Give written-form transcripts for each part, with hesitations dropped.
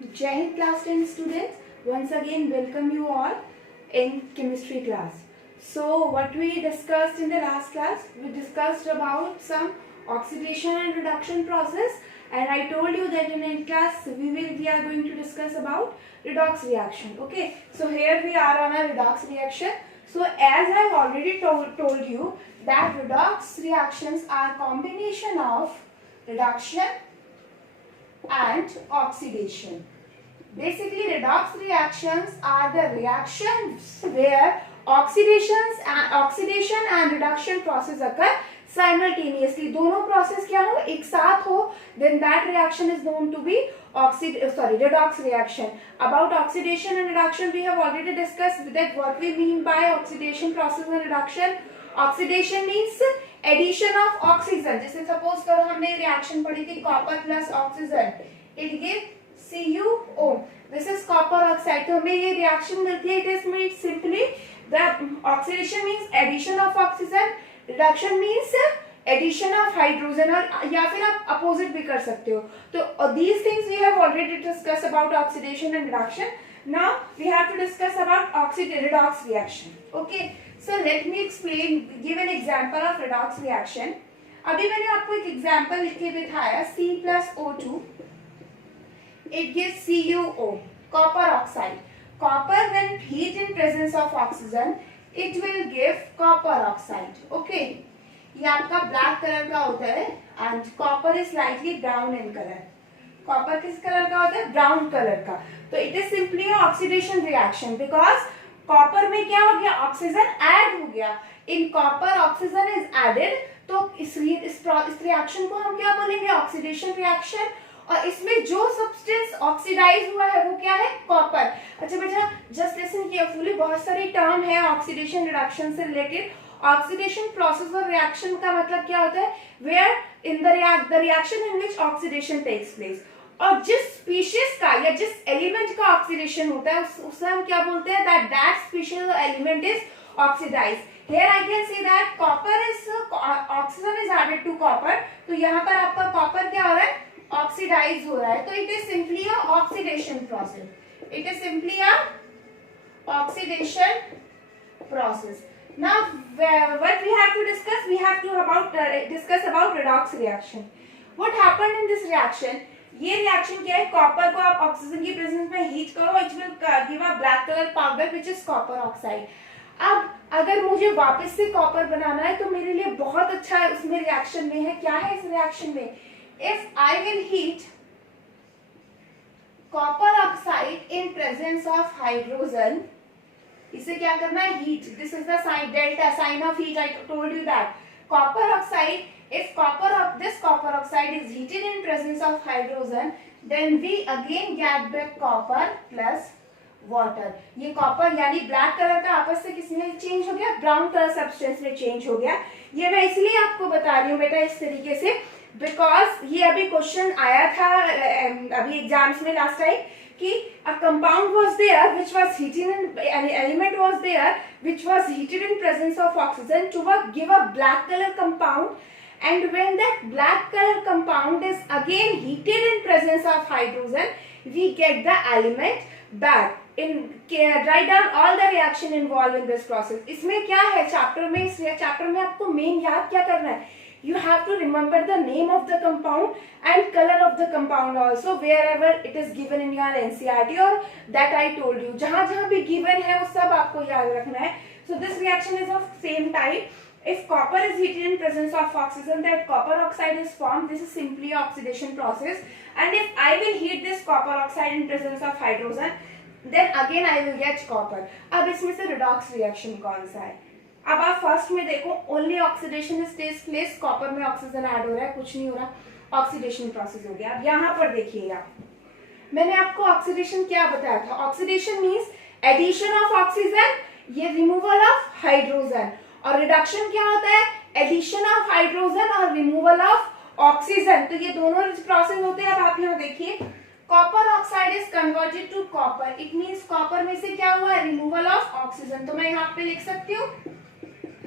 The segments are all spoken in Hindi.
Jai Hind class 10 students, once again welcome you all in chemistry class. So what we discussed in the last class, we discussed about some oxidation and reduction process, and I told you that in class we are going to discuss about redox reaction. Okay, so here we are on a redox reaction. So as I have already told you that redox reactions are combination of reduction and oxidation. Basically, redox reactions are the reactions where oxidation and reduction process occur simultaneously. दोनों process क्या हो, एक साथ हो, then that reaction is known to be redox reaction. About oxidation and reduction we have already discussed that what we mean by oxidation process and reduction. Oxidation means addition of oxygen. जैसे suppose करो हमने reaction पढ़ी थी copper plus oxygen, it gives CuO. This is copper oxide. तो हमें ये reaction मिलती है. It is means simply the oxidation means addition of oxygen, reduction means addition of hydrogen, और या फिर आप opposite भी कर सकते हो. तो these things we have already discussed about oxidation and reduction. Now we have to discuss about redox reaction. Okay. So let me explain, give an example of redox reaction. अभी मैंने आपको एक example लिख के दिखाया C plus O2. It gives CuO, copper oxide. Copper when heat in presence of oxygen, it will give copper oxide. Okay. ये आपका black color का होता है and copper is slightly brown in color. Copper किस color का होता है? Brown color का. तो it is simply an oxidation reaction because copper में क्या हो गया, ऑक्सीजन ऐड हो गया. In copper oxygen is added, तो इस रिएक्शन को हम क्या बोलेंगे, ऑक्सीडेशन रिएक्शन. और इसमें जो सब्सटेंस ऑक्सीडाइज हुआ है वो क्या है, कॉपर. अच्छा बेटा जस्ट लिसन केयरफुली, बहुत सारे टर्म है ऑक्सीडेशन रिडक्शन से रिलेटेड. ऑक्सीडेशन प्रोसेस और रिएक्शन का मतलब क्या होता है, where in the reaction in which oxidation takes place. और जिस स्पीशीज का या जिस एलिमेंट का ऑक्सीडेशन होता है उसे हम क्या बोलते हैं, that species element is oxidise. Here I can see that copper is oxygen is added to copper. तो यहाँ पर आपका कॉपर क्या हो रहा है, ऑक्सीडाइज हो रहा है. तो it is simply a oxidation process. It is simply a oxidation process. Now what we have to discuss, we have to discuss about redox reaction. What happened in this reaction? ये रिएक्शन क्या है, कॉपर को आप ऑक्सीजन की प्रेजेंस में हीट करो, it will give a black colour powder which is copper oxide. अब अगर मुझे वापस से कॉपर बनाना है तो मेरे लिए बहुत अच्छा है, उसमें रिएक्शन में है, क्या है इस रिएक्शन में, if I will heat copper oxide in presence of hydrogen. इसे क्या करना है, heat. This is the sign, delta sign of heat. I told you that copper oxide, if this copper oxide is heated in presence of hydrogen, then we again get back copper plus water. ये copper यानी black color का आपस से किसमें change हो गया, brown color substance में change हो गया. ये मैं इसलिए आपको बता रही हूँ बेटा इस तरीके से, because ये अभी क्वेश्चन आया था अभी एग्जाम्स में लास्ट टाइम कि a compound was there which was heated in, an element was there which was heated in presence of oxygen to give a black color compound, and when that black color compound is again heated in presence of hydrogen, we get the element back. Write down all the reaction involved in this process. इसमें क्या है चैप्टर में, इस चैप्टर में आपको मेन याद क्या करना है, you have to remember the name of the compound and color of the compound also wherever it is given in your NCERT or that I told you. जहाँ जहाँ भी given है वो सब आपको याद रखना है. So this reaction is of same type. If copper is heated in presence of oxygen, that copper oxide is formed. This is simply oxidation process. And if I will heat this copper oxide in presence of hydrogen, then again I will get copper. अब इसमें से redox reaction कौन सा है. अब आप फर्स्ट में देखो, only oxidation takes place, copper में ऑक्सीजन ऐड हो रहा है, कुछ नहीं हो रहा, ऑक्सीडेशन प्रोसेस हो गया. अब यहाँ पर देखिएगा, मैंने आपको ऑक्सीडेशन क्या बताया था, oxidation means addition of oxygen, ये रिमूवल ऑफ हाइड्रोजन. और रिडक्शन क्या होता है, एडिशन ऑफ हाइड्रोजन और रिमूवल ऑफ ऑक्सीजन. तो ये दोनों प्रोसेस होते हैं. अब आप यहाँ देखिए, copper oxide is converted to copper, it means copper में से क्या हुआ है, रिमूवल ऑफ ऑक्सीजन. तो मैं यहाँ पे लिख सकती हूँ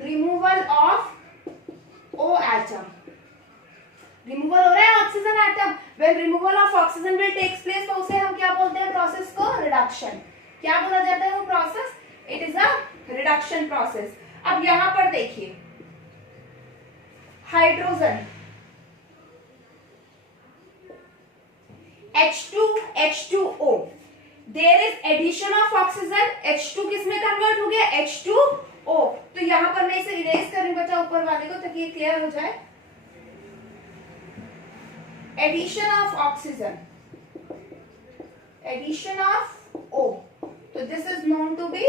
removal of O atom. Removal हो रहा है oxygen atom, when removal of oxygen will takes place तो उसे हम क्या बोलते हैं प्रोसेस को, रिडक्शन। क्या बोला जाता है वो process, it is a reduction process. अब यहां पर देखिए hydrogen H2 H2O, there is addition of oxygen, H2 किस में कन्वर्ट हो गया, H2O। तो यहां पर मैं इसे इरेज करूंगी बच्चा ऊपर वाले को ताकि ये क्लियर हो जाए। Addition of oxygen, addition of O, so this is known to be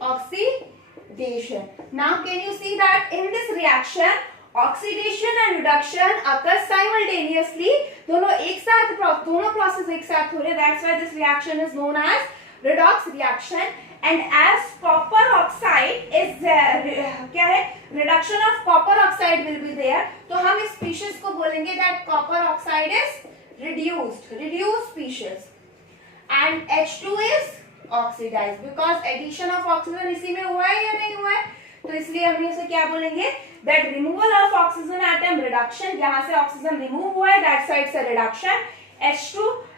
oxidation. Now can you see that in this reaction oxidation and reduction occur simultaneously, दोनों एक साथ, दोनों प्रोसेस एक साथ हो रहे हैं, that's why this reaction is known as redox reaction। and as copper oxide is क्या है, reduction of copper oxide will be there, तो हम इस species को बोलेंगे that copper oxide is reduced species and H2 is oxidized because addition of oxygen इसी में हुआ है या नहीं हुआ है, तो इसलिए हम इसे क्या बोलेंगे, that removal of oxygen atom reduction, जहां से ऑक्सीजन रिमूव हुआ है that side से reduction, H2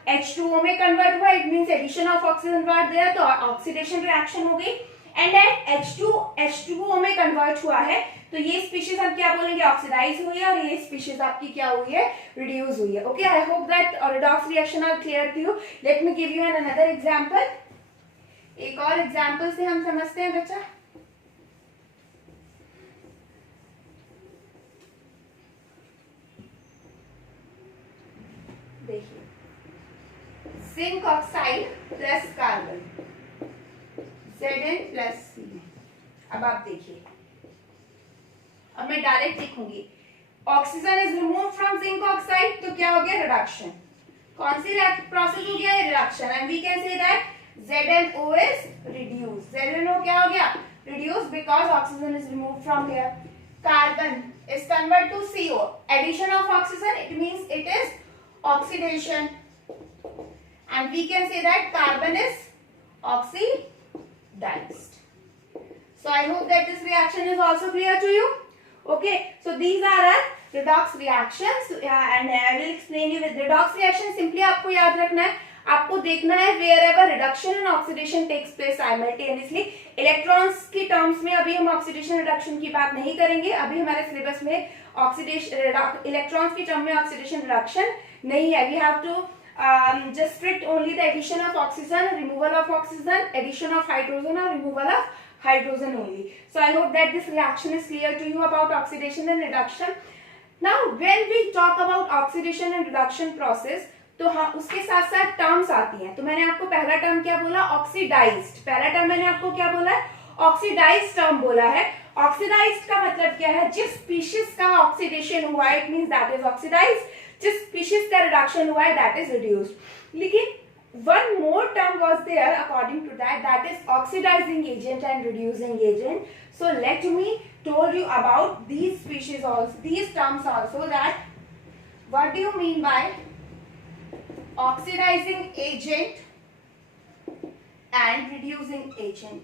H2O में कन्वर्ट हुआ, it means addition of oxygen was there, तो ऑक्सीडेशन रिएक्शन हो गई। एंड देन H2 H2O में कन्वर्ट हुआ है, तो ये स्पीशीज हम क्या बोलेंगे, ऑक्सीडाइज हुई है, और ये स्पीशीज आपकी क्या हुई है, रिड्यूस हुई है। Okay, I hope that redox reaction are clear to you. Let me give you an another example, एक और एग्जांपल से हम समझते हैं बच्चा। देखिए zinc oxide plus carbon Zn+C। अब आप देखिए, अब मैं डायरेक्ट लिखूंगी, oxygen is remove from zinc oxide, तो क्या हो गया, रिडक्शन। कौन सी प्रोसेस हो गया, reduction, and we can say that ZnO is reduced। ZnO क्या हो गया, reduced because oxygen is removed from here। Carbon is converted to CO, addition of oxygen, it means it is oxidation, and we can say that carbon is oxidized। So I hope that this reaction is also clear to you। Okay, so these are our redox reactions, and I will explain you with redox reaction। Simply आपको याद रखना है, आपको देखना है wherever reduction and oxidation takes place simultaneously। Electrons की टर्म्स में अभी हम ऑक्सीडेशन रिडक्शन की बात नहीं करेंगे, अभी हमारे सिलेबस में ऑक्सीडेशन इलेक्ट्रॉन्स की टर्म में ऑक्सीडेशन रिडक्शन नहीं है। We have to just strict only the addition of oxygen, removal of oxygen, addition of hydrogen or removal of hydrogen only। So I hope that this reaction is clear to you about oxidation and reduction। Now when we talk about oxidation and reduction process, तो हाँ उसके साथ साथ टर्म्स आती हैं। तो मैंने आपको पहला टर्म क्या बोला, ऑक्सीडाइज्ड। पहला टर्म मैंने आपको क्या बोला है, ऑक्सीडाइज्ड टर्म बोला है। ऑक्सीडाइज्ड का मतलब क्या है, जिस स्पीशीज का ऑक्सीडेशन हुआ है it means that is oxidised, जिस स्पीशीज का रिडक्शन हुआ है दैट इज रिड्यूस्ड। लेकिन one more term was there according to that, that is oxidizing agent and reducing agent। So let me told you about these species also, these terms also, that what do you mean by oxidizing agent and reducing agent।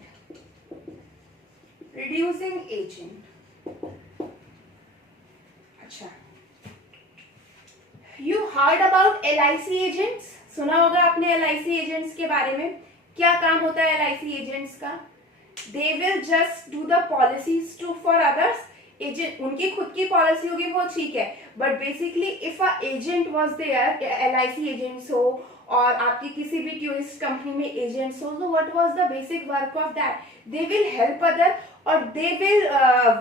reducing agent, अच्छा, you heard about LIC agents, सुना होगा आपने LIC एजेंट्स के बारे में। क्या काम होता है LIC एजेंट्स का, they will just do the policies to for others. Agent उनकी खुद की पॉलिसी होगी वो ठीक है, but basically if a agent was there, LIC agents हो और आपकी किसी भी टूरिस्ट कंपनी में एजेंट्स हो, तो what was the basic work of that, they will help other और they will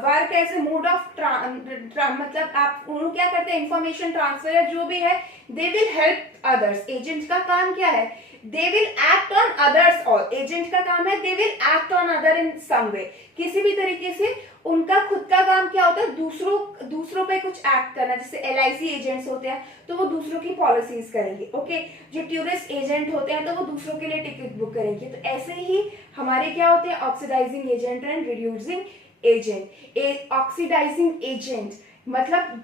work as a mode of मतलब आप उन्होंने क्या करते हैं, इंफॉर्मेशन ट्रांसफर या जो भी है, they will help others. Agent का काम क्या है, they will act on others. और एजेंट का काम है they will act on other in some way, किसी भी तरीके से उनका खुद का काम क्या होता है, दूसरों पे कुछ एक्ट करना। जैसे LIC एजेंट्स होते हैं तो वो दूसरों की पॉलिसीज करेंगे, ओके। जो टूरिस्ट एजेंट होते हैं तो वो दूसरों के लिए टिकट बुक करेंगे। तो ऐसे ही हमारे क्या होते हैं, oxidising agent and reducing agent. Oxidising agent मतलब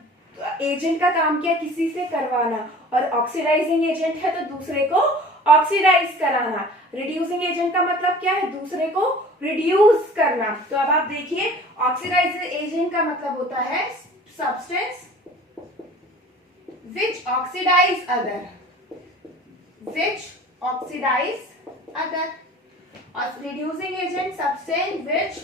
एजेंट का काम क्या है, किसी से करवाना, और ऑक्सीडाइजिंग एजेंट है तो दूसरे को ऑक्सीडाइज कराना। रिड्यूसिंग एजेंट का मतलब क्या है, दूसरे को रिड्यूस करना। तो अब आप देखिए, ऑक्सीडाइजिंग एजेंट का मतलब होता है substance which oxidize other, which oxidize other, और reducing agent substance which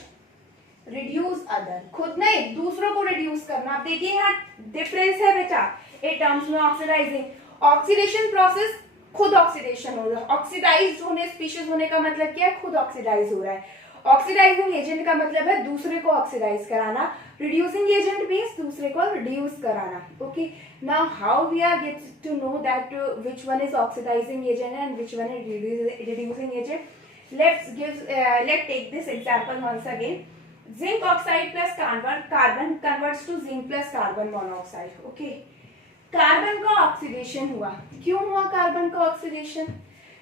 reduce other, खुद नहीं दूसरों को reduce करना। आप देखिए यहाँ difference है बेटा ये terms में। ऑक्सीडाइजिंग, ऑक्सीडेशन प्रोसेस खुद ऑक्सीडेशन हो रहा है, ऑक्सीडाइज होने स्पीशीज होने का मतलब क्या है, खुद ऑक्सीडाइज हो रहा है। ऑक्सीडाइजिंग एजेंट का मतलब है दूसरे को ऑक्सीडाइज कराना, रिड्यूसिंग एजेंट मींस दूसरे को रिड्यूस कराना। Okay, now how we are get to know that which one is oxidising agent and which one is reducing agent. Let take this example once again. Zinc oxide plus carbon converts to zinc plus carbon monoxide. Okay, carbon का ऑक्सीडेशन हुआ, क्यों हुआ कार्बन का ऑक्सीडेशन?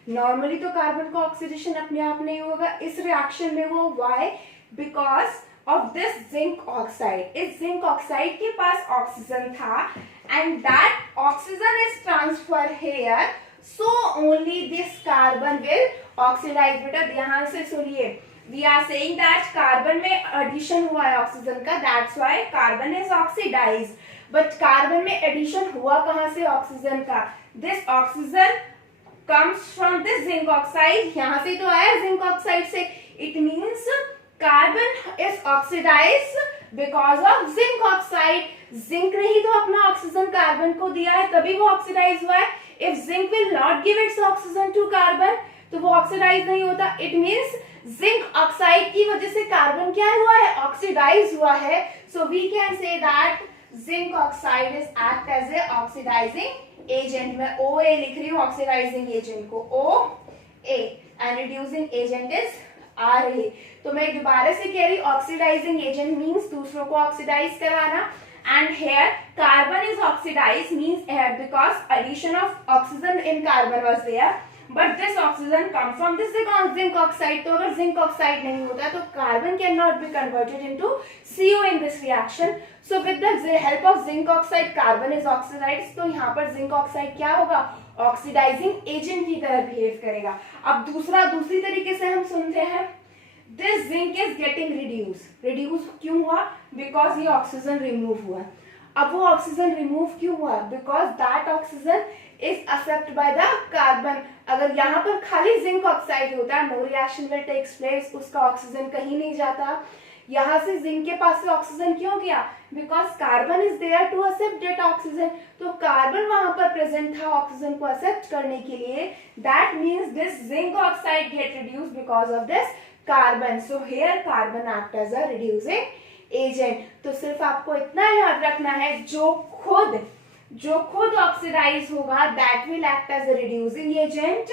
नॉर्मली तो कार्बन का ऑक्सीडेशन अपने आप नहीं होगा, इस रिएक्शन में वो why, because of this zinc oxide. इस जिंक ऑक्साइड के पास ऑक्सीजन था and that oxygen is transfer here, so only this carbon will oxidise. बेटा ध्यान से सुनिए, we are saying that carbon में एडिशन हुआ है ऑक्सीजन का, that's why carbon is oxidised. But carbon में एडिशन हुआ कहां से ऑक्सीजन का? This oxygen comes from this zinc oxide, यहाँ से तो आया जिंक ऑक्साइड से। it means carbon is oxidized because of zinc oxide। Zinc ने ही तो अपना ऑक्सीजन कार्बन को दिया है, तभी वो ऑक्सीडाइज हुआ है। if zinc will not give its oxygen to carbon तो वो ऑक्सीडाइज नहीं होता। it means जिंक ऑक्साइड की वजह से कार्बन क्या हुआ है, ऑक्सीडाइज हुआ है। so we can say that zinc oxide is act as a oxidizing agent. मैं ओ ए लिख रही हूँ ऑक्सीडाइजिंग एजेंट को, O A, and reducing agent is R A. तो मैं दोबारा से कह रही हूँ ऑक्सीडाइजिंग एजेंट मींस दूसरों को ऑक्सीडाइज कराना, and here carbon is oxidise means because addition of oxygen in carbon was there, but this oxygen come from this zinc oxide. तो अगर जिंक ऑक्साइड नहीं होता तो carbon can not be converted into CO in this reaction. So with the help of zinc oxide, carbon is oxidized. तो यहाँ पर जिंक ऑक्साइड क्या होगा, ऑक्सीडाइजिंग एजेंट की तरह बिहेव करेगा। अब दूसरी तरीके से हम सुनते हैं, this zinc is getting reduce क्यों हुआ, बिकॉज ये ऑक्सीजन रिमूव हुआ। अब वो ऑक्सीजन रिमूव क्यों हुआ, because that oxygen is accept by the carbon. अगर यहाँ पर खाली जिंक ऑक्साइड होता, no reaction will takes place, उसका ऑक्सीजन कहीं नहीं जाता। यहाँ से जिंक के पास से ऑक्सीजन क्यों गया, because carbon is there to accept that oxygen. तो कार्बन वहां पर प्रेजेंट था ऑक्सीजन को एक्सेप्ट करने के लिए, that means this zinc oxide get reduce because of this carbon. So here carbon act as a reducing agent. तो सिर्फ आपको इतना याद रखना है, जो खुद ऑक्सीडाइज होगा that will act as a reducing agent,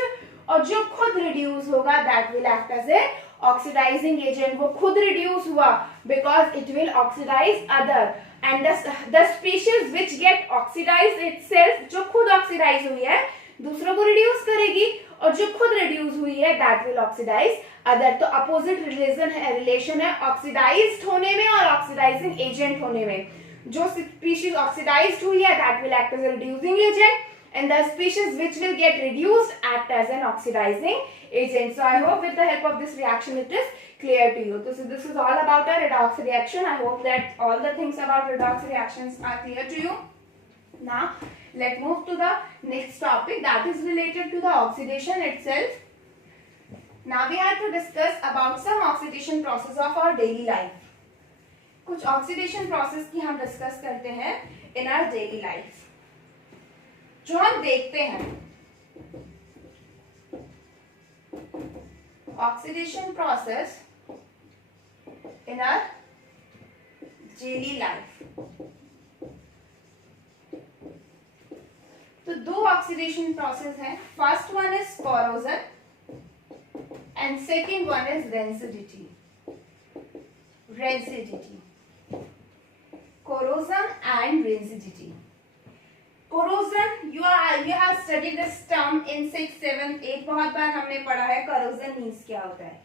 और जो खुद रिड्यूस होगा that will act as a oxidising agent. वो खुद रिड्यूस हुआ because it will oxidise other, and the species which get oxidise itself, जो खुद ऑक्सीडाइज हुई है दूसरों को रिड्यूस करेगी, और जो खुद रिड्यूस हुई है दैट विल ऑक्सीडाइज अदर। तो अपोजिट रिलेशन है ऑक्सीडाइज्ड होने में और ऑक्सीडाइजिंग एजेंट होने में। जो स्पीशीज ऑक्सीडाइज्ड हुई है that will act as a reducing agent, and the species which will get reduced act as an oxidizing agent. So I hope with the help of this reaction it is clear to you. So this is all about a redox reaction. I hope that all the things about redox reactions are clear to you. Now let's move to the next topic, that is related to the oxidation itself. Now we have to discuss about some oxidation process of our daily life. कुछ oxidation process की हम discuss करते हैं in our daily life, जो हम देखते हैं। Oxidation process in our daily life. तो दो ऑक्सीडेशन प्रोसेस हैं, first one is corrosion and second one is rancidity। corrosion and rancidity. corrosion, you have studied this term in 6th 7th 8th, बहुत बार हमने पढ़ा है corrosion मीन्स क्या होता है।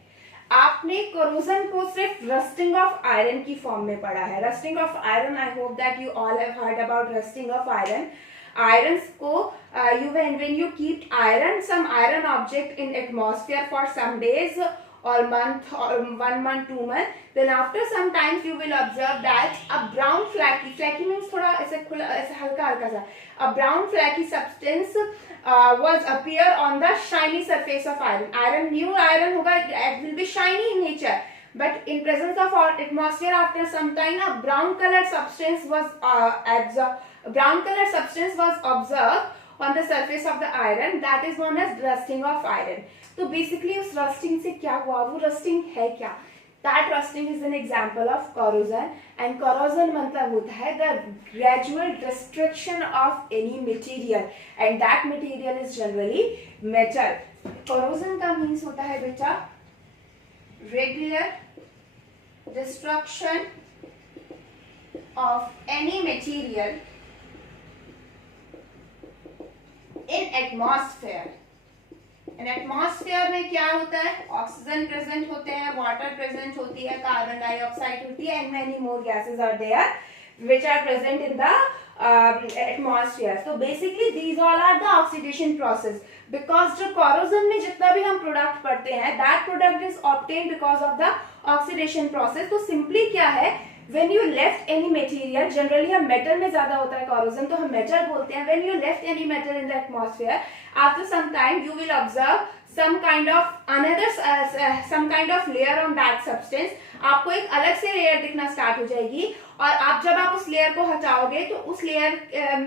आपने corrosion को सिर्फ rusting of iron की फॉर्म में पढ़ा है। rusting of iron, I hope that you all have heard about rusting of iron. Irons को when you keep iron, some iron object in atmosphere for some days or month or 1 month 2 month, then after some times you will observe that a brown flaky means थोड़ा ऐसे खुला ऐसे हल्का हल्का सा, a brown flaky substance was appear on the shiny surface of iron. New iron होगा, it will be shiny in nature, but in presence of our atmosphere after some time a brown colored substance was observed on the surface of the iron, that is known as rusting of iron. तो basically उस rusting से क्या हुआ, वो rusting है क्या? That rusting is an example of corrosion, and corrosion मतलब होता है the gradual destruction of any material, and that material is generally metal. Corrosion का means होता है बेटा regular destruction of any material in atmosphere. In atmosphere में क्या होता है, ऑक्सीजन प्रेजेंट होते हैं, वाटर प्रेजेंट होती है, कार्बन डाइऑक्साइड होती है, and many more gases are there which are present in the atmosphere. तो basically these all are the oxidation process, because जो कॉरोजन में जितना भी हम प्रोडक्ट पढ़ते हैं that product is obtain because of the oxidation process. तो सिंपली क्या है, when you left any material, generally हम metal में ज्यादा होता है corrosion तो हम metal बोलते हैं. when you left any metal in the atmosphere, after some time you will observe some kind of layer on that substance. आपको एक अलग से लेयर दिखना स्टार्ट हो जाएगी, और जब आप उस लेयर को हटाओगे तो उस लेयर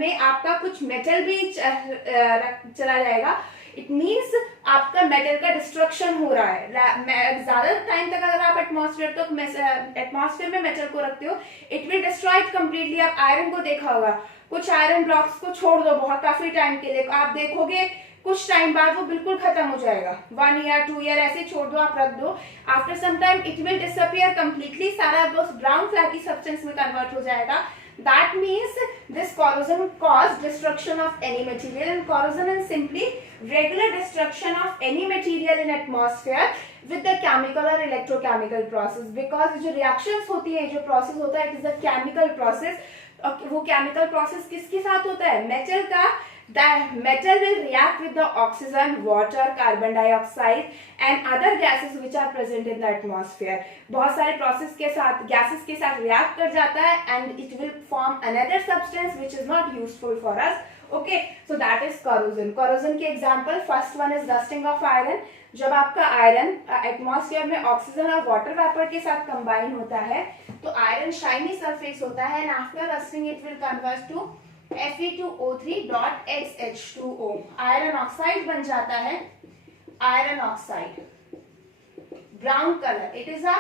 में आपका कुछ मेटल भी चला जाएगा. इट मीन्स आपका मेटल का डिस्ट्रक्शन हो रहा है. ज्यादा टाइम तक अगर आप एटमॉस्फेयर में मेटल को रखते हो it will destroy it completely. आप आयरन को देखा होगा, कुछ आयरन ब्लॉक्स को छोड़ दो बहुत काफी टाइम के लिए, आप देखोगे कुछ टाइम बाद वो बिल्कुल खत्म हो जाएगा. 1 year 2 year ऐसे छोड़ दो, आप रख दो, after some time it will disappear completely. सारा दोस्त ब्राउन फ्लैकी सब्सटेंस में कन्वर्ट हो जाएगा. That means this corrosion cause destruction of any material, and corrosion is simply regular destruction of any material in atmosphere with the chemical or electrochemical process. Because जो reactions होती है, जो process होता है, it is a chemical process. वो chemical process किसके साथ होता है, metal का. The metal will react with the oxygen, water, carbon dioxide and other gases which are present in the atmosphere. बहुत सारे process के साथ gases के साथ react कर जाता है and it will form another substance which is not useful for us. Okay, so that is corrosion. Corrosion के example, first one is rusting of iron. जब आपका आयरन एटमॉस्फेयर में ऑक्सीजन और वाटर वेपर के साथ कंबाइन होता है तो आयरन शाइनी सरफेस होता है, and after rusting it will convert to Fe2O3.XH2O. Iron oxide बन जाता है, iron oxide brown colour, it is a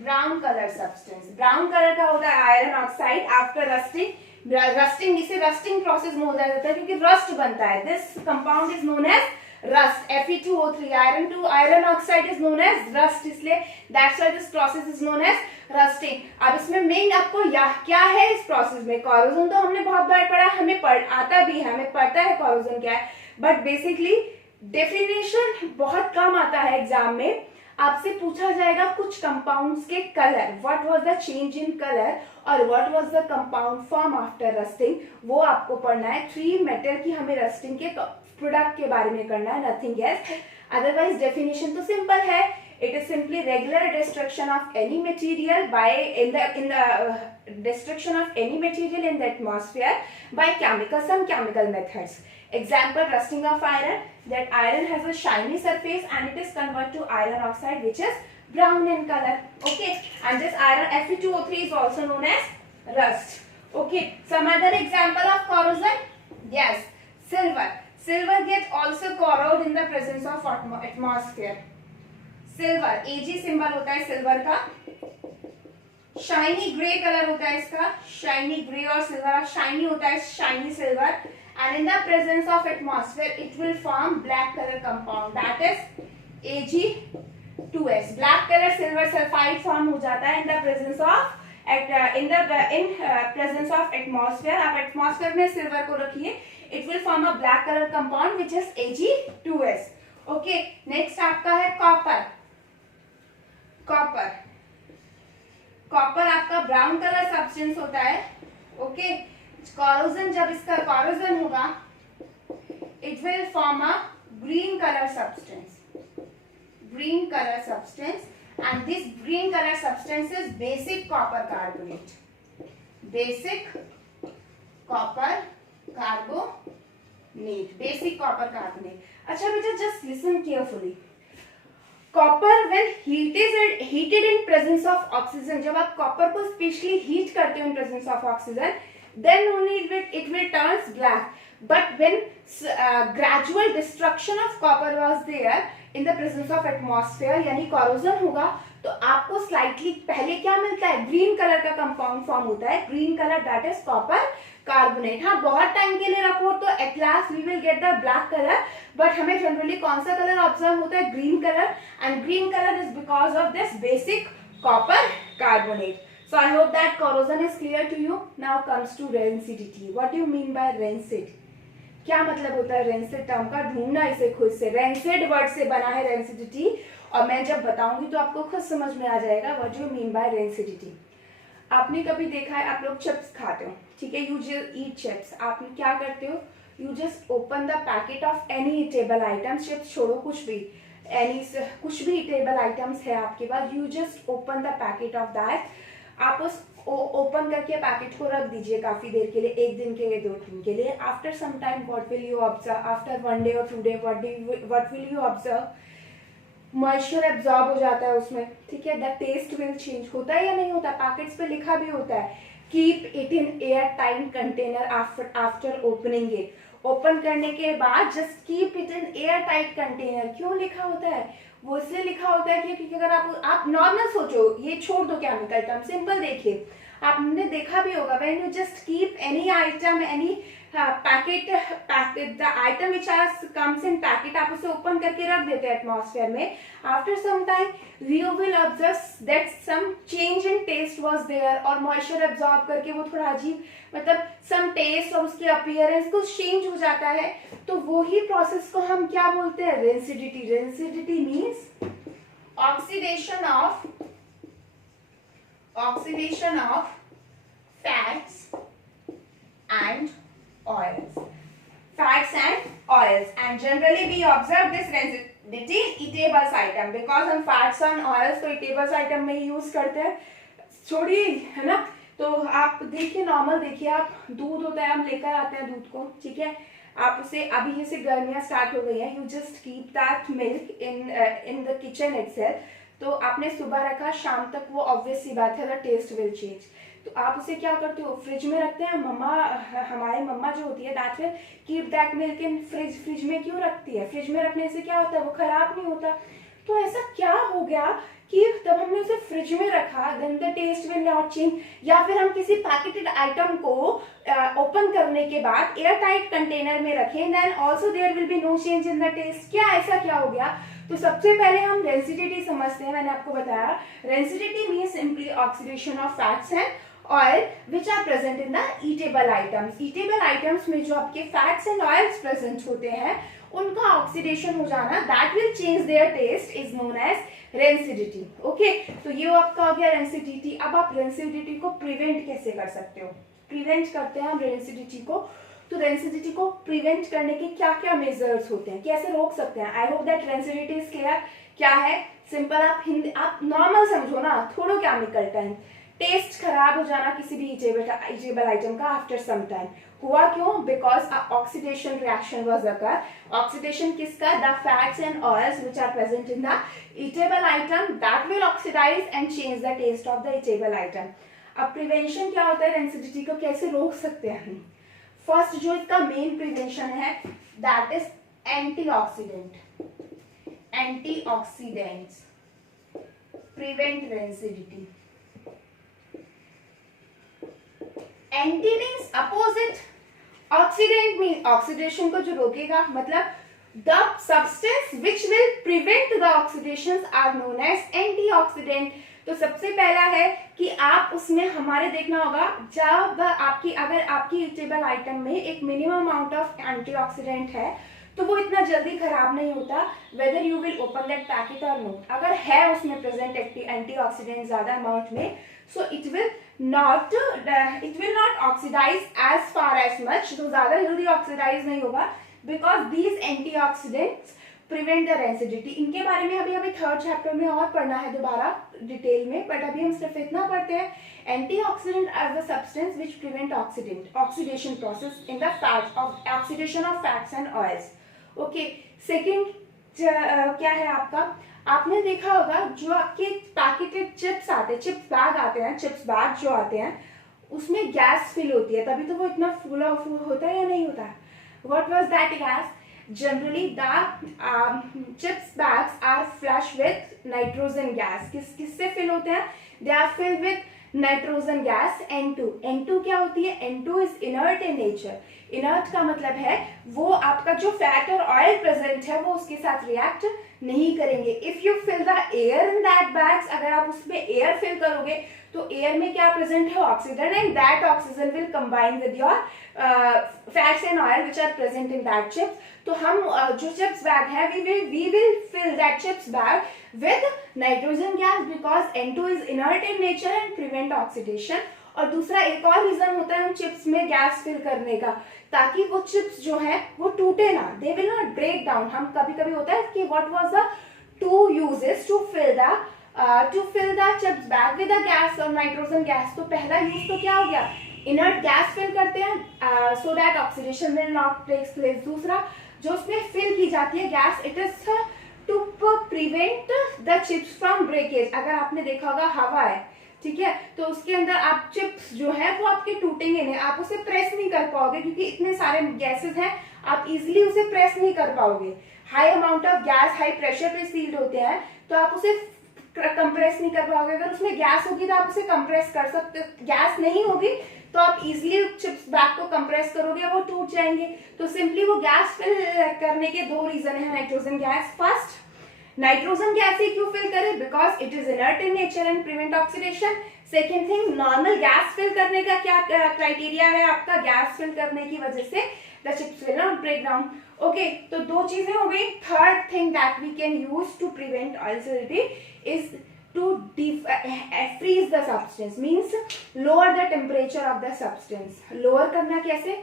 brown colour substance. Brown colour का होता है iron oxide after rusting. Rusting इसे रस्टिंग प्रोसेस में हो जाता है क्योंकि रस्ट बनता है. This compound is known as rust. Fe2O3 iron oxide is known as rust, इसलिए that's why this process is known as rusting. अब इसमें मेन आपको क्या है इस प्रोसेस में, corrosion तो हमने बहुत बार पढ़ा, हमें आता भी है, हमें पता है corrosion क्या है, बट बेसिकली डेफिनेशन बहुत कम आता है एग्जाम में. आपसे पूछा जाएगा कुछ कंपाउंड्स के colour, what was the change in colour और what was the compound form after rusting, वो आपको पढ़ना है. 3 मेटल की हमें रस्टिंग के प्रोडक्ट के बारे में करना है, नथिंग एल्स. अदरवाइज डेफिनेशन तो सिंपल है, it is simply regular destruction of any material by in the destruction of any material in the atmosphere by some chemical methods. Example, rusting of iron, that iron has a shiny surface and it is converted to iron oxide which is brown in color. Okay, and this iron Fe2O3 is also known as rust. Okay, some other example of corrosion, yes, silver. Silver gets also corrode in the presence of atmosphere. Silver, Ag symbol होता है सिल्वर का. शाइनी ग्रे कलर होता है इसका, शाइनी ग्रे और सिल्वर शाइनी होता है, shiny silver. And in the presence of atmosphere it will form black colour compound, that is Ag2S. Black colour silver sulphide form हो जाता है in the presence of presence of atmosphere. आप एटमॉस्फेयर में सिल्वर को रखिए, it will form a black colour compound which is Ag2S. Okay, next आपका है कॉपर. कॉपर कॉपर आपका ब्राउन कलर सब्सटेंस होता है. ओके, corrosion, जब इसका corrosion होगा it will form a green color substance. green color substance, and this green color substance is basic copper carbonate. Basic copper carbonate. Basic copper carbonate. अच्छा बेटा, just listen carefully. Copper when heated in presence of oxygen, जब आप copper को specially heat करते हो in presence of oxygen, then only it will turns black. But when gradual destruction of copper was there in the presence of atmosphere, यानी corrosion होगा, तो आपको slightly पहले क्या मिलता है, ग्रीन कलर का कंपाउंड फॉर्म होता है, green colour, that is copper carbonate. हाँ, बहुत टाइम के लिए रखो तो at last we will get the black colour, but हमें जनरली कौन सा कलर ऑब्जर्व होता है, green colour, and green colour is because of this basic copper carbonate. So I hope that corrosion is clear to you. Now comes to rancidity. What do you mean by rancid? क्या मतलब होता है rancid टर्म का, ढूंढना इसे खुद से. rancid वर्ड से बना है rancidity, और मैं जब बताऊंगी तो आपको खुद समझ में आ जाएगा what do you mean by rancidity. आपने कभी देखा है, आप लोग चिप्स खाते हो, ठीक है, you just eat chips. आप क्या करते हो, you just open the packet of any eatable item. Chips छोड़ो, कुछ भी, कुछ भी eatable items है आपके पास, you just open the packet of that. आप उस ओपन करके पैकेट को रख दीजिए काफी देर के लिए, एक दिन के लिए, 2 दिन के लिए. After some time what will you observe, after 1 day और 2 day what will you observe, moisture absorb हो जाता है उसमें, ठीक है. The taste will change. होता है या नहीं होता, पैकेट्स पे लिखा भी होता है keep it in air tight container after opening it. Open करने के बाद just keep it in air tight container. क्यों लिखा होता है, वो इसलिए लिखा होता है क्योंकि अगर आप नॉर्मल सोचो, ये छोड़ दो केमिकल टर्म, सिंपल देखिए, आपने देखा भी होगा, when you just keep any item, any packet, the item which comes in packet, आप उसे ओपन करके रख देते हैं एटमॉस्फेयर में. After some time you will observe that some change in taste was there, और मॉइस्चर एब्जॉर्ब करके वो थोड़ा अजीब, मतलब सम टेस्ट और उसकी अपीयरेंस कुछ चेंज हो जाता है. तो वो ही प्रोसेस को हम क्या बोलते हैं, rancidity. Rancidity means oxidation of fats and oils. Fats and oils, and generally we observe this rancidity eatables item, because हम fats and oils तो eatables item में ही use करते हैं. छोड़िए, है ना. तो आप देखिए, नॉर्मल देखिए, आप दूध होता है, हम लेकर आते हैं दूध को, ठीक है, आप उसे, अभी जैसे गर्मियाँ स्टार्ट हो गई हैं, you just keep that milk in the kitchen itself. तो आपने सुबह रखा, शाम तक वो ऑब्वियस सी बात है द टेस्ट विल चेंज. तो आप उसे क्या करते हो, फ्रिज में रखते हैं. हमारी मम्मा जो होती है, that will keep that milk in fridge. Fridge में क्यों रखती है, फ्रिज में रखने से क्या होता है, वो खराब नहीं होता. तो ऐसा क्या हो गया कि तब हमने उसे फ्रिज में रखा, then the taste will not change. या फिर हम किसी पैकेटेड आइटम को ओपन करने के बाद एयर टाइट कंटेनर में रखें, then also there will be no change in the taste. क्या ऐसा क्या हो गया. तो सबसे पहले हम रेंसिडिटी समझते हैं. मैंने आपको बताया, rancidity means simply oxidation of fats and oil which are present in the eatable items. Eatable items में जो आपके फैट्स एंड ऑयल्स प्रेजेंट होते हैं, उनका ऑक्सीडेशन हो जाना, that will change their taste, is known as rancidity. Okay, तो ये आपका हो गया रेंसिडिटी. अब आप रेंसिडिटी को प्रिवेंट कैसे कर सकते हो, प्रिवेंट करते हैं हम रेंसिडिटी को. तो रेंसिडिटी को प्रिवेंट करने के क्या क्या मेजर्स होते हैं, कैसे रोक सकते हैं. आई hope that rancidity is clear. क्या है, सिंपल, आप नॉर्मल समझो ना, थोड़ा केमिकल टाइम. टेस्ट खराब हो जाना किसी भी ईटेबल आइटम का आफ्टर सम टाइम. हुआ क्यों, because oxidation reaction was occur. Oxidation किसका, the fats and oils which are present in the eatable item, that will oxidize and change the taste of the eatable item. अब प्रिवेंशन क्या होता है, रेंसिडिटी को कैसे रोक सकते हैं हम. फर्स्ट जो इसका मेन प्रिवेंशन है, that is antioxidant. Antioxidants prevent rancidity. Anti means opposite, oxidant mean oxidation को जो रोकेगा, मतलब the substance which will prevent the oxidation are known as antioxidant. तो सबसे पहला है कि आप उसमें हमारे देखना होगा, जब अगर आपकी ईटेबल आइटम में एक मिनिमम अमाउंट ऑफ एंटीऑक्सीडेंट है, तो वो इतना जल्दी खराब नहीं होता, whether you will open that packet और नॉट. अगर है उसमें प्रेजेंट एंटीऑक्सीडेंट ज्यादा अमाउंट में, so it will not oxidize as far as much. तो ज्यादा जल्दी ऑक्सीडाइज नहीं होगा, because these antioxidants prevent the rancidity. इनके बारे में अभी थर्ड चैप्टर में और पढ़ना है दोबारा डिटेल में, बट अभी हम सिर्फ इतना पढ़ते हैं, antioxidant are the substance which prevent oxidation process in the fats of oxidation of fats and oils. Okay, second क्या है आपका, आपने देखा होगा जो आपके पैकेटेड चिप्स आते हैं, चिप्स बैग आते हैं, चिप्स बैग जो आते हैं उसमें गैस फिल होती है, तभी तो वो इतना फूला होता है या नहीं होता है। What was that gas? Generally the chips bags are flush with nitrogen gas. किससे फिल होते हैं? They are filled with nitrogen gas N2। N2 क्या होती है? N2 is inert in nature. Inert का मतलब है वो आपका जो फैट और ऑयल प्रेजेंट है वो उसके साथ रिएक्ट नहीं करेंगे। If you fill the air in that bags, अगर आप उसमें एयर फिल करोगे तो एयर में क्या प्रेजेंट है? Oxygen, and that oxygen will combine with your fats and oil which are present in that chips. तो हम जो चिप्स बैग है we will fill that chips bag with nitrogen gas because N2 is inert in nature and prevent oxidation। और दूसरा एक और रीजन होता है उन चिप्स में गैस फिल करने का, ताकि वो चिप्स जो है वो टूटे ना, they will not break down. हम कभी होता है कि what was the two uses to fill the chips bag with the gas और नाइट्रोजन गैस। तो पहला यूज तो क्या हो गया? इनर्ट गैस फिल करते हैं so that oxidation will not take place. दूसरा जो उसमें फिल की जाती है gas, it is to prevent the chips from breakage. अगर आपने देखा होगा हवा है, ठीक है, तो उसके अंदर आप चिप्स जो है वो आपके टूटेंगे नहीं, आप उसे प्रेस नहीं कर पाओगे क्योंकि इतने सारे गैसेस हैं, आप इजीली उसे प्रेस नहीं कर पाओगे। High amount of gas high pressure पे सील्ड होते हैं तो आप उसे कंप्रेस नहीं कर पाओगे। अगर उसमें गैस होगी तो आप उसे कंप्रेस कर सकते हो, गैस नहीं होगी तो आप इजीली चिप्स बैग को कंप्रेस करोगे, वो टूट जाएंगे। तो सिंपली वो गैस फिल करने के दो रीजन है nitrogen gas. First, nitrogen gas ही क्यों फिल करें? Because it is inert in nature and prevent oxidation. Second thing, normal gas fill करने का क्या क्राइटेरिया है आपका? गैस फिल करने की वजह से the chips will not break down. Okay, तो दो चीजें हो गई। Third thing that we can use to prevent ऑयलिटी is to freeze the substance, means lower the temperature of the substance। lower करना कैसे?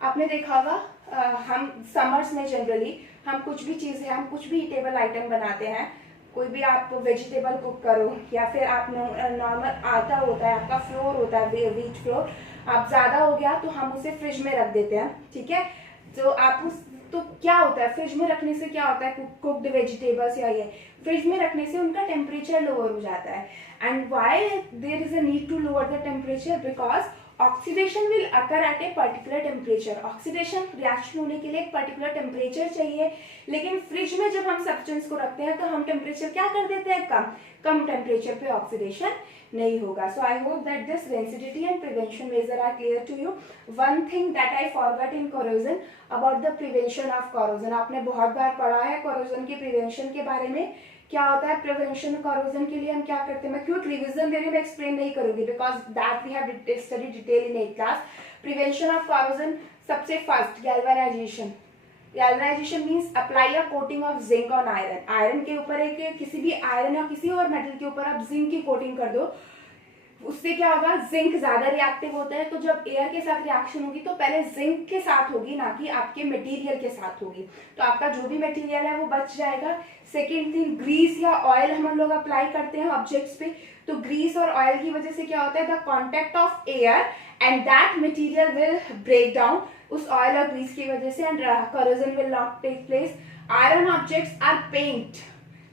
आपने देखा होगा हम समर्स में जनरली हम कुछ भी चीज़ है, हम कुछ भी ईटेबल आइटम बनाते हैं, कोई भी आप वेजिटेबल कुक करो या फिर आप नॉर्मल आटा होता है, आपका फ्लोर होता है व्हीट फ्लोर, आप ज़्यादा हो गया तो हम उसे फ्रिज में रख देते हैं, ठीक है। तो आप उस तो क्या होता है फ्रिज में रखने से, क्या होता है कुक्ड वेजिटेबल्स या ये फ्रिज में रखने से उनका टेम्परेचर लोअर हो जाता है। And why there is a need to lower the temperature? Because oxidation will occur at a particular temperature. Oxidation reaction होने के लिए एक पर्टिकुलर टेम्परेचर चाहिए, लेकिन फ्रिज में जब हम सब्सटेंस को रखते हैं तो हम टेम्परेचर क्या कर देते हैं? कम टेम्परेचर पे ऑक्सीडेशन नहीं होगा। So I hope that this rancidity and prevention major are clear to you. One thing that I forgot in corrosion about the prevention of corrosion, आपने बहुत बार पढ़ा है कोरोजन के प्रिवेंशन के बारे में। क्या होता है प्रिवेंशन कोरोजन के लिए हम क्या करते हैं? मैं क्विक रिवीजन दे रही हूँ, मैं एक्सप्लेन नहीं करूंगी because that we have study detail in 8th class. Prevention of corrosion, सबसे first galvanization. Galvanization means apply a coating of zinc on iron. Iron के ऊपर एक किसी भी आयरन या किसी और मेटल के ऊपर आप जिंक की कोटिंग कर दो, उससे क्या होगा? जिंक ज्यादा रिएक्टिव होता है, तो जब एयर के साथ रिएक्शन होगी तो पहले जिंक के साथ होगी, ना कि आपके मटेरियल के साथ होगी, तो आपका जो भी मटेरियल है वो बच जाएगा। सेकेंड थिंग, ग्रीस या ऑयल हम लोग अप्लाई करते हैं ऑब्जेक्ट्स पे, तो ग्रीस और ऑयल की वजह से क्या होता है? The contact of air and that material will break down उस ऑयल और ग्रीस की वजह से, and corrosion will not take place. Iron objects are paint,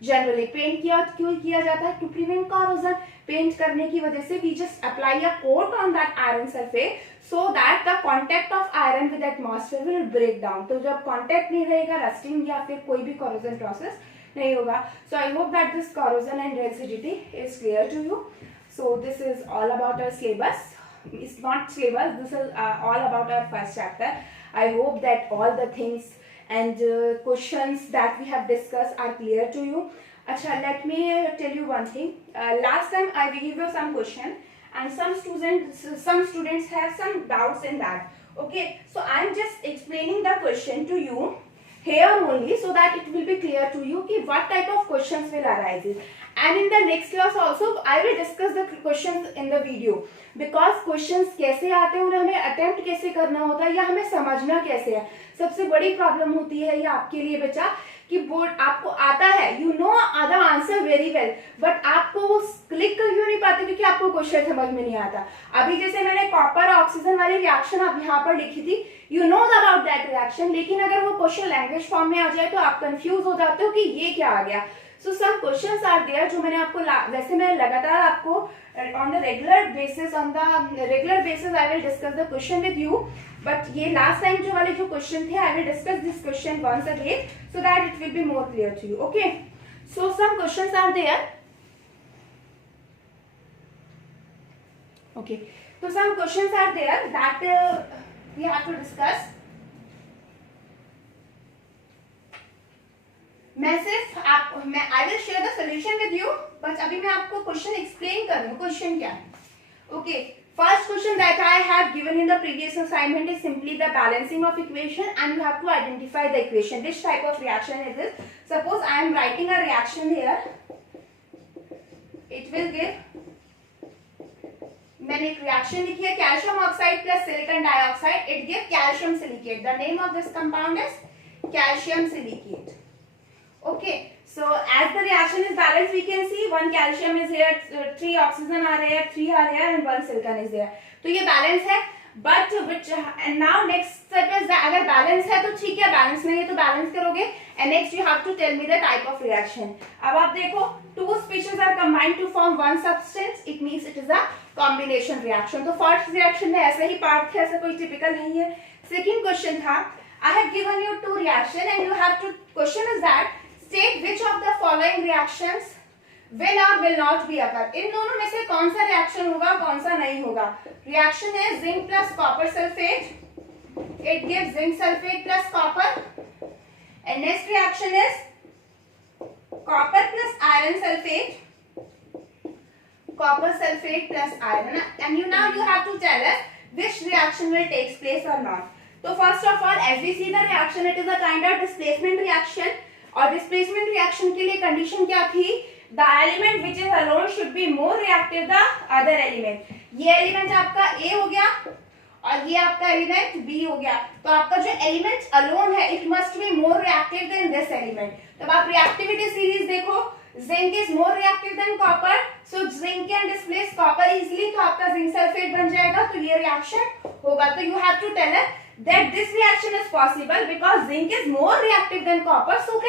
generally paint क्यों किया जाता है? To prevent corrosion. पेंट करने की वजह से we just apply a coat on that iron surface so that the contact of iron with atmosphere will break down. तो जब कॉन्टेक्ट नहीं रहेगा, रस्टिंग या फिर कोई भी कोरोजन प्रोसेस नहीं होगा। So I hope that this corrosion and rancidity is clear to you. So this is all about our syllabus. It's not syllabus, this is all about our first chapter. I hope that all the things and questions that we have discussed are clear to you. Acha, let me tell you one thing. Last time I gave you some question and some students have some doubts in that. Okay, so I am just explaining the question to you here only so that it will be clear to you कि what type of questions will arise. and in the next class also I will discuss the questions in the video, because questions कैसे आते हैं, उन्हें हमें अटेम्प्ट कैसे करना होता है या हमें समझना कैसे है। सबसे बड़ी प्रॉब्लम होती है ये आपके लिए बच्चा कि बोर्ड आपको आता है, you know the answer very well, but आपको वो क्लिक कर क्यों नहीं पाते, क्योंकि आपको क्वेश्चन समझ में नहीं आता। अभी जैसे मैंने कॉपर ऑक्सीजन वाली रिएक्शन आप यहाँ पर लिखी थी, you know about that reaction, लेकिन अगर वो क्वेश्चन लैंग्वेज फॉर्म में आ जाए तो आप कंफ्यूज हो जाते हो कि ये क्या आ गया। So some questions are there जो मैंने आपको जैसे मैं लगातार आपको on the regular basis I will discuss the question with you, but ये लास्ट टाइम जो वाले जो क्वेश्चन थे I will discuss this question once again so that it will be more clear to you. Okay, so some questions are there. Okay, so some questions are there that we have to discuss. मैं I will share the solution with you, but अभी मैं आपको question explain कर रही हूँ question क्या है। Okay, first question that I have given in the previous assignment is simply the balancing of equation, and you have to identify the equation. Which type of reaction is this? Suppose I am writing a reaction here. It will give, मैंने एक रिएक्शन लिखी है calcium oxide plus silicon dioxide, it give calcium silicate. The name of this compound is calcium silicate. Okay, so as the reaction is balanced we can see 1 calcium is here, 3 oxygen आ रहे हैं, 3 आ रहे हैं एंड 1 सिलिकॉन इज देयर, तो ये बैलेंस है। But which and now next step is अगर बैलेंस है तो ठीक है, बैलेंस नहीं है तो बैलेंस करोगे, and next you have to tell me the type of reaction. अब आप देखो 2 species are combined to form 1 substance, it means it is a combination reaction. तो फर्स्ट रिएक्शन में ऐसे ही पार्ट थे, ऐसा कोई टिपिकल नहीं है। सेकंड क्वेश्चन था I have given you 2 reaction and you have to, question is that state which of the following reactions will or will not be occur। इन दोनों में से कौन सा रिएक्शन होगा, कौन सा नहीं होगा। रिएक्शन है zinc plus copper sulphate, it gives zinc sulphate plus copper, and next reaction is copper plus iron sulphate, copper sulfate plus iron, and now you have to tell us which reaction will take place or not. So first of all, as we see the reaction, it is a kind of displacement reaction, और displacement reaction के लिए condition क्या थी, the element which is alone should be more reactive the other element। ये element आपका A हो गया और ये आपका element B हो गया, तो आपका जो element alone है it must be more reactive than this element। तब आप reactivity series देखो, zinc is more reactive than copper, so zinc can displace copper easily, तो आपका zinc sulfate बन जाएगा, तो ये reaction होगा। तो you have to tell us that this reaction is possible because zinc is more reactive than copper, so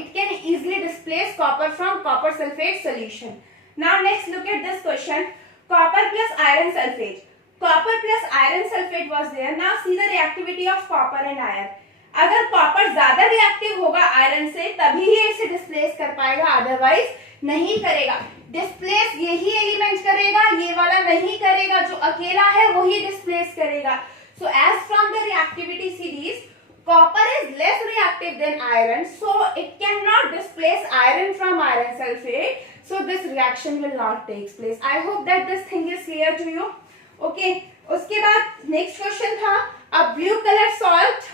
it can easily displace copper from copper sulfate solution। Now next look at this question, copper plus iron sulfate, copper plus iron sulfate was there। Now see the reactivity of copper and iron। अगर कॉपर ज्यादा रिएक्टिव होगा आयरन से तभी ये इसे डिस्प्लेस कर पाएगा, अदरवाइज नहीं करेगा। डिस्प्लेस यही एलिमेंट करेगा, ये वाला नहीं करेगा, जो अकेला है वही डिस्प्लेस करेगा। So as from the reactivity series copper is less reactive than iron, so it can not displace iron from iron sulphate, so this reaction will not take place. I hope that this thing is clear to you. Okay, उसके बाद नेक्स्ट क्वेश्चन था a blue colour salt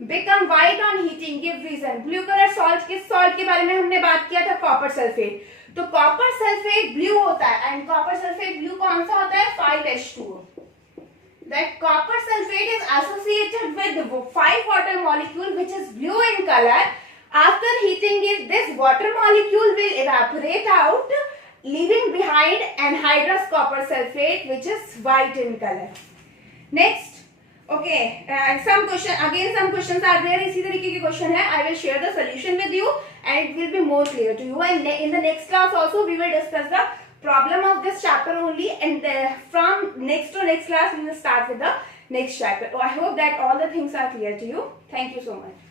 become white on heating, give reason। Blue colour salt, किस सॉल्ट के बारे में हमने बात किया था, कॉपर सल्फेट। तो कॉपर सल्फेट ब्लू होता है एंड कॉपर सल्फेट ब्लू कौन सा होता है, 5H2O। That copper sulfate is associated with 5 water molecule which is blue in color. After heating it, this water molecule will evaporate out, leaving behind anhydrous copper sulfate which is white in color। Next, okay, some questions are there, इसी तरीके के क्वेश्चन है। I will share the solution with you and it will be more clear to you, and in the next class also we will discuss the problem of this chapter only, and from next to next class we will start with the next chapter. So I hope that all the things are clear to you. Thank you so much.